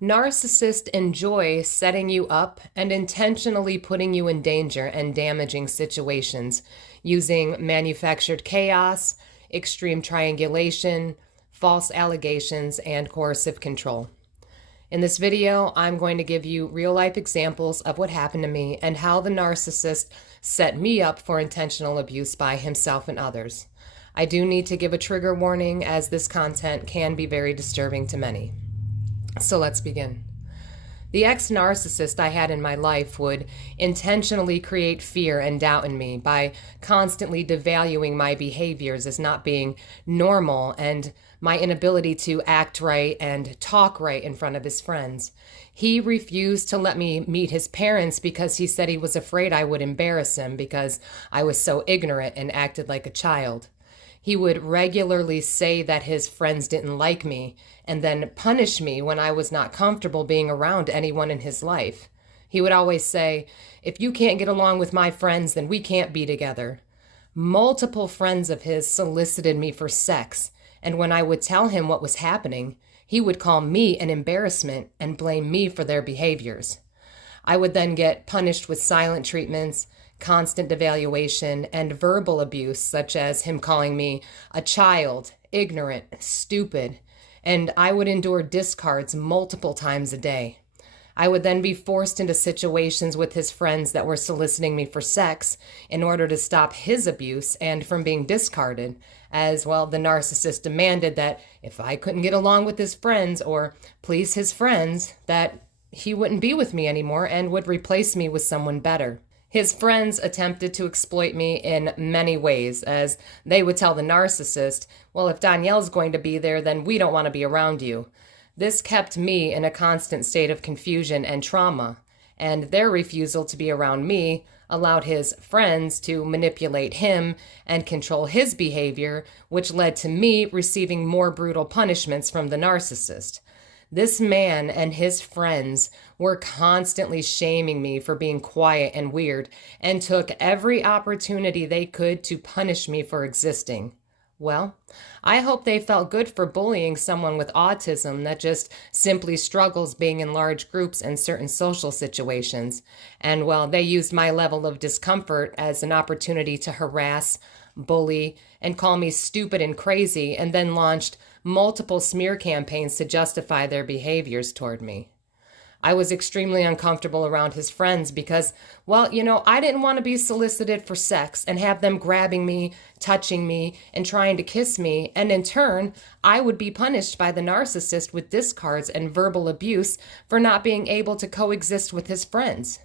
Narcissists enjoy setting you up and intentionally putting you in danger and damaging situations using manufactured chaos, extreme triangulation, false allegations, and coercive control. In this video, I'm going to give you real-life examples of what happened to me and how the narcissist set me up for intentional abuse by himself and others. I do need to give a trigger warning as this content can be very disturbing to many. So let's begin. The ex-narcissist I had in my life would intentionally create fear and doubt in me by constantly devaluing my behaviors as not being normal and my inability to act right and talk right in front of his friends. He refused to let me meet his parents because he said he was afraid I would embarrass him because I was so ignorant and acted like a child. He would regularly say that his friends didn't like me and then punish me when I was not comfortable being around anyone in his life. He would always say, "If you can't get along with my friends, then we can't be together." Multiple friends of his solicited me for sex, and when I would tell him what was happening, he would call me an embarrassment and blame me for their behaviors. I would then get punished with silent treatments, constant devaluation, and verbal abuse, such as him calling me a child, ignorant, stupid, and I would endure discards multiple times a day. I would then be forced into situations with his friends that were soliciting me for sex in order to stop his abuse and from being discarded, as well the narcissist demanded that if I couldn't get along with his friends or please his friends, that he wouldn't be with me anymore and would replace me with someone better. His friends attempted to exploit me in many ways, as they would tell the narcissist, "Well, if Danielle's going to be there, then we don't want to be around you." This kept me in a constant state of confusion and trauma, and their refusal to be around me allowed his friends to manipulate him and control his behavior, which led to me receiving more brutal punishments from the narcissist. This man and his friends were constantly shaming me for being quiet and weird and took every opportunity they could to punish me for existing. Well, I hope they felt good for bullying someone with autism that just simply struggles being in large groups and certain social situations. And well, they used my level of discomfort as an opportunity to harass, bully, and call me stupid and crazy, and then launched multiple smear campaigns to justify their behaviors toward me. I was extremely uncomfortable around his friends because, well, I didn't want to be solicited for sex and have them grabbing me, touching me, and trying to kiss me, and in turn, I would be punished by the narcissist with discards and verbal abuse for not being able to coexist with his friends.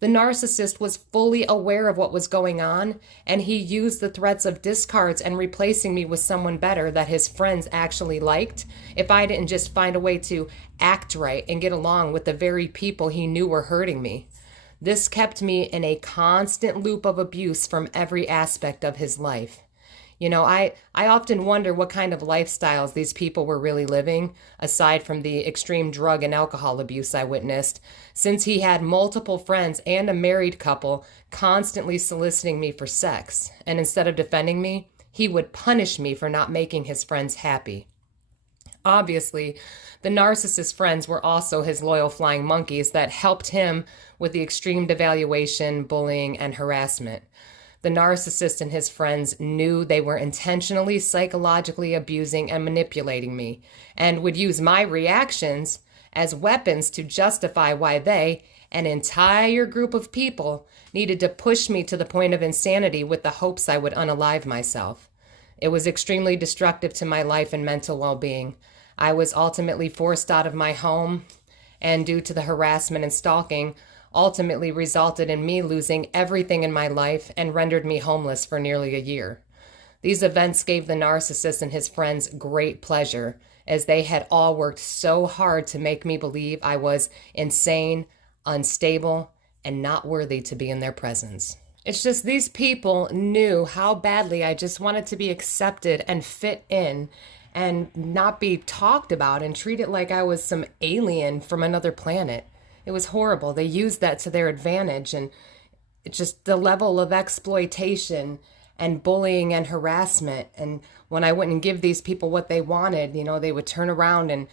The narcissist was fully aware of what was going on, and he used the threats of discards and replacing me with someone better that his friends actually liked if I didn't just find a way to act right and get along with the very people he knew were hurting me. This kept me in a constant loop of abuse from every aspect of his life. I often wonder what kind of lifestyles these people were really living, aside from the extreme drug and alcohol abuse I witnessed, since he had multiple friends and a married couple constantly soliciting me for sex. And instead of defending me, he would punish me for not making his friends happy. Obviously, the narcissist's friends were also his loyal flying monkeys that helped him with the extreme devaluation, bullying, and harassment. The narcissist and his friends knew they were intentionally psychologically abusing and manipulating me, and would use my reactions as weapons to justify why they, an entire group of people, needed to push me to the point of insanity with the hopes I would unalive myself. It was extremely destructive to my life and mental well-being. I was ultimately forced out of my home, and due to the harassment and stalking, ultimately resulted in me losing everything in my life and rendered me homeless for nearly a year. These events gave the narcissist and his friends great pleasure, as they had all worked so hard to make me believe I was insane, unstable, and not worthy to be in their presence. It's just these people knew how badly I just wanted to be accepted and fit in and not be talked about and treated like I was some alien from another planet. It was horrible. They used that to their advantage, and it's just the level of exploitation and bullying and harassment. And when I wouldn't give these people what they wanted, they would turn around and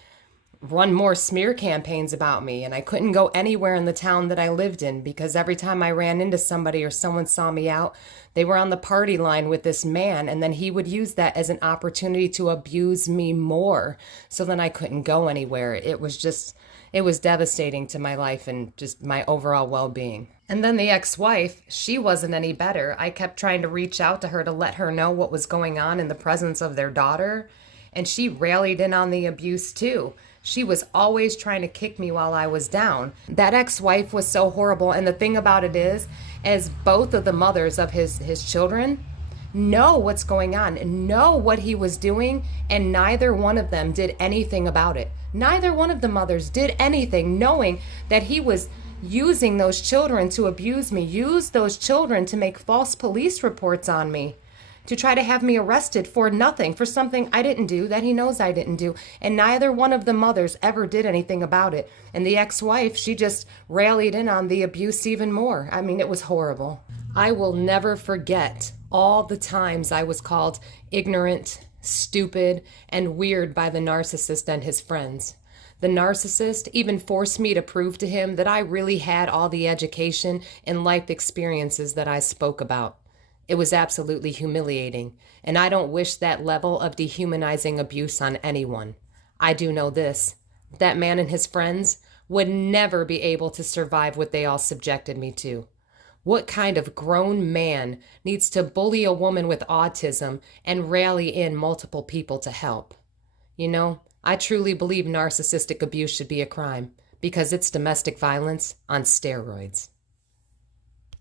run more smear campaigns about me, and I couldn't go anywhere in the town that I lived in because every time I ran into somebody or someone saw me out, they were on the party line with this man, and then he would use that as an opportunity to abuse me more. So then I couldn't go anywhere. It was devastating to my life and just my overall well-being. And then the ex-wife, she wasn't any better. I kept trying to reach out to her to let her know what was going on in the presence of their daughter, and she rallied in on the abuse too. She was always trying to kick me while I was down. That ex-wife was so horrible, and the thing about it is, as both of the mothers of his children know what's going on, know what he was doing, and neither one of them did anything about it. Neither one of the mothers did anything, knowing that he was using those children to abuse me, used those children to make false police reports on me, to try to have me arrested for nothing, for something I didn't do that he knows I didn't do. And neither one of the mothers ever did anything about it. And the ex-wife, she just rallied in on the abuse even more. I mean, it was horrible. I will never forget all the times I was called ignorant, stupid, and weird by the narcissist and his friends. The narcissist even forced me to prove to him that I really had all the education and life experiences that I spoke about. It was absolutely humiliating, and I don't wish that level of dehumanizing abuse on anyone. I do know this: that man and his friends would never be able to survive what they all subjected me to. What kind of grown man needs to bully a woman with autism and rally in multiple people to help? You know, I truly believe narcissistic abuse should be a crime because it's domestic violence on steroids.